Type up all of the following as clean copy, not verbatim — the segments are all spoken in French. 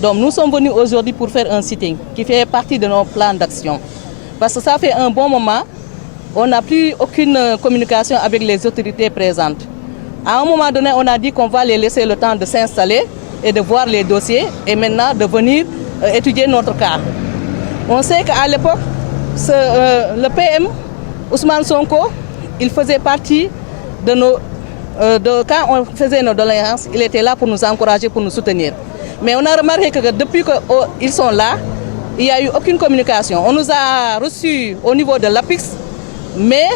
Donc nous sommes venus aujourd'hui pour faire un sitting qui fait partie de nos plans d'action. Parce que ça fait un bon moment, on n'a plus aucune communication avec les autorités présentes. À un moment donné, on a dit qu'on va les laisser le temps de s'installer et de voir les dossiers et maintenant de venir étudier notre cas. On sait qu'à l'époque, le PM, Ousmane Sonko, il faisait partie de nos... quand on faisait nos doléances, il était là pour nous encourager, pour nous soutenir. Mais on a remarqué que depuis qu'ils sont là, il n'y a eu aucune communication. On nous a reçus au niveau de l'APIX, mais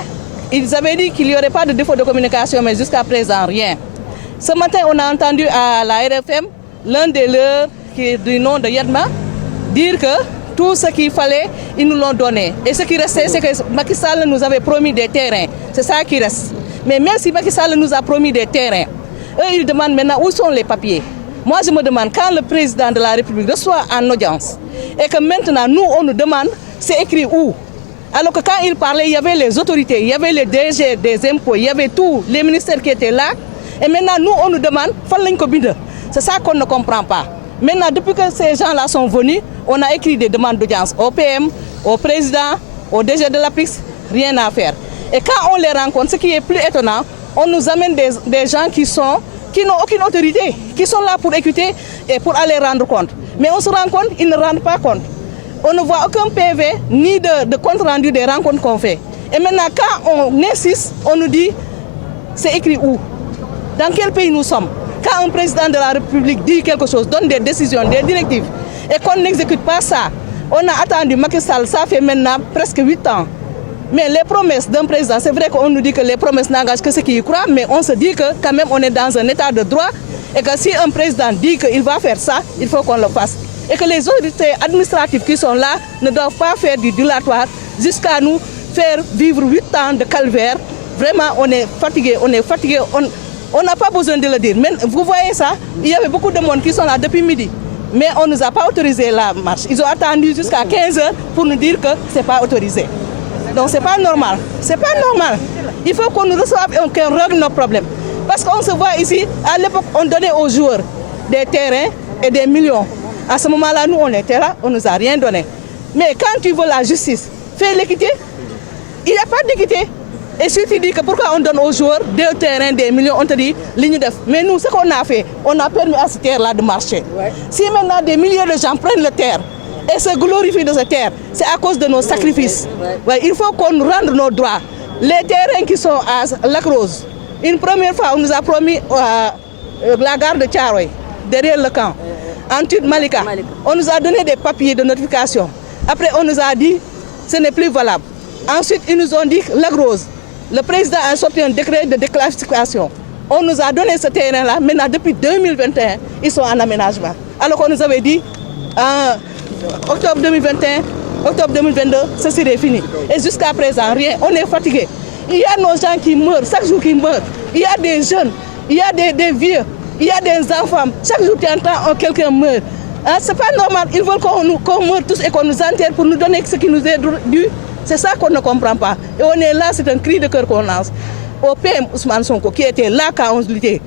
ils avaient dit qu'il n'y aurait pas de défaut de communication, mais jusqu'à présent, rien. Ce matin, on a entendu à la RFM, l'un des leurs, qui est du nom de Yadma, dire que tout ce qu'il fallait, ils nous l'ont donné. Et ce qui restait, c'est que Macky Sall nous avait promis des terrains. C'est ça qui reste. Mais même si Macky Sall nous a promis des terrains, eux, ils demandent maintenant où sont les papiers. Moi, je me demande, quand le président de la République reçoit en audience, et que maintenant, nous, on nous demande, c'est écrit où? Alors que quand il parlait, il y avait les autorités, il y avait les DG des impôts, il y avait tous les ministères qui étaient là. Et maintenant, nous, on nous demande, c'est ça qu'on ne comprend pas. Maintenant, depuis que ces gens-là sont venus, on a écrit des demandes d'audience au PM, au président, au DG de l'APIX, rien à faire. Et quand on les rencontre, ce qui est plus étonnant, on nous amène des gens qui n'ont aucune autorité, qui sont là pour écouter et pour aller rendre compte. Mais on se rend compte, ils ne rendent pas compte. On ne voit aucun PV ni de compte rendu des rencontres qu'on fait. Et maintenant, quand on insiste, on nous dit, c'est écrit où? Dans quel pays nous sommes? Quand un président de la République dit quelque chose, donne des décisions, des directives, et qu'on n'exécute pas ça, on a attendu Macky Sall, ça fait maintenant presque 8 ans. Mais les promesses d'un président, c'est vrai qu'on nous dit que les promesses n'engagent que ceux qui y croient, mais on se dit que quand même on est dans un état de droit et que si un président dit qu'il va faire ça, il faut qu'on le fasse. Et que les autorités administratives qui sont là ne doivent pas faire du dilatoire jusqu'à nous faire vivre 8 ans de calvaire. Vraiment, on est fatigué, on n'a pas besoin de le dire. Mais vous voyez ça, il y avait beaucoup de monde qui sont là depuis midi. Mais on ne nous a pas autorisé la marche. Ils ont attendu jusqu'à 15 h pour nous dire que ce n'est pas autorisé. Donc ce n'est pas normal. C'est pas normal. Il faut qu'on nous reçoive et qu'on règle nos problèmes. Parce qu'on se voit ici, à l'époque, on donnait aux joueurs des terrains et des millions. À ce moment-là, nous, on était là, on ne nous a rien donné. Mais quand tu veux la justice, fais l'équité. Il n'y a pas d'équité. Et si tu dis que pourquoi on donne aux joueurs des terrains, des millions, on te dit ligne de. Mais nous, ce qu'on a fait, on a permis à ces terres-là de marcher. Ouais. Si maintenant des milliers de gens prennent le terre et se glorifient de cette terre, c'est à cause de nos sacrifices. Ouais, il faut qu'on nous rende nos droits. Les terrains qui sont à Lac Rose, une première fois, on nous a promis la gare de Thiaroye, derrière le camp. Ensuite, Malika, on nous a donné des papiers de notification. Après, on nous a dit ce n'est plus valable. Ensuite, ils nous ont dit Lac Rose. Le président a sorti un décret de déclassification. On nous a donné ce terrain-là. Maintenant, depuis 2021, ils sont en aménagement. Alors qu'on nous avait dit, en octobre 2021, octobre 2022, ce serait fini. Et jusqu'à présent, rien. On est fatigué. Il y a nos gens qui meurent, chaque jour qui meurent. Il y a des jeunes, il y a des vieux, il y a des enfants. Chaque jour, tu entends quelqu'un meurt. Hein, c'est pas normal. Ils veulent qu'on meure tous et qu'on nous enterre pour nous donner ce qui nous est dû. C'est ça qu'on ne comprend pas. Et on est là, c'est un cri de cœur qu'on lance. Au PM Ousmane Sonko, qui était là quand on se luttait,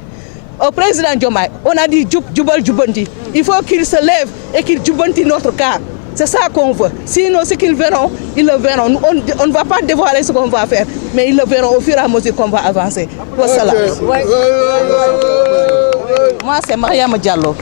au président Diomaye, on a dit Djoubal Djoubanti. Il faut qu'il se lève et qu'il Djoubanti notre cas. C'est ça qu'on veut. Sinon, ce qu'ils verront, ils le verront. On ne va pas dévoiler ce qu'on va faire, mais ils le verront au fur et à mesure qu'on va avancer. Voilà. Moi, c'est Mariam Diallo.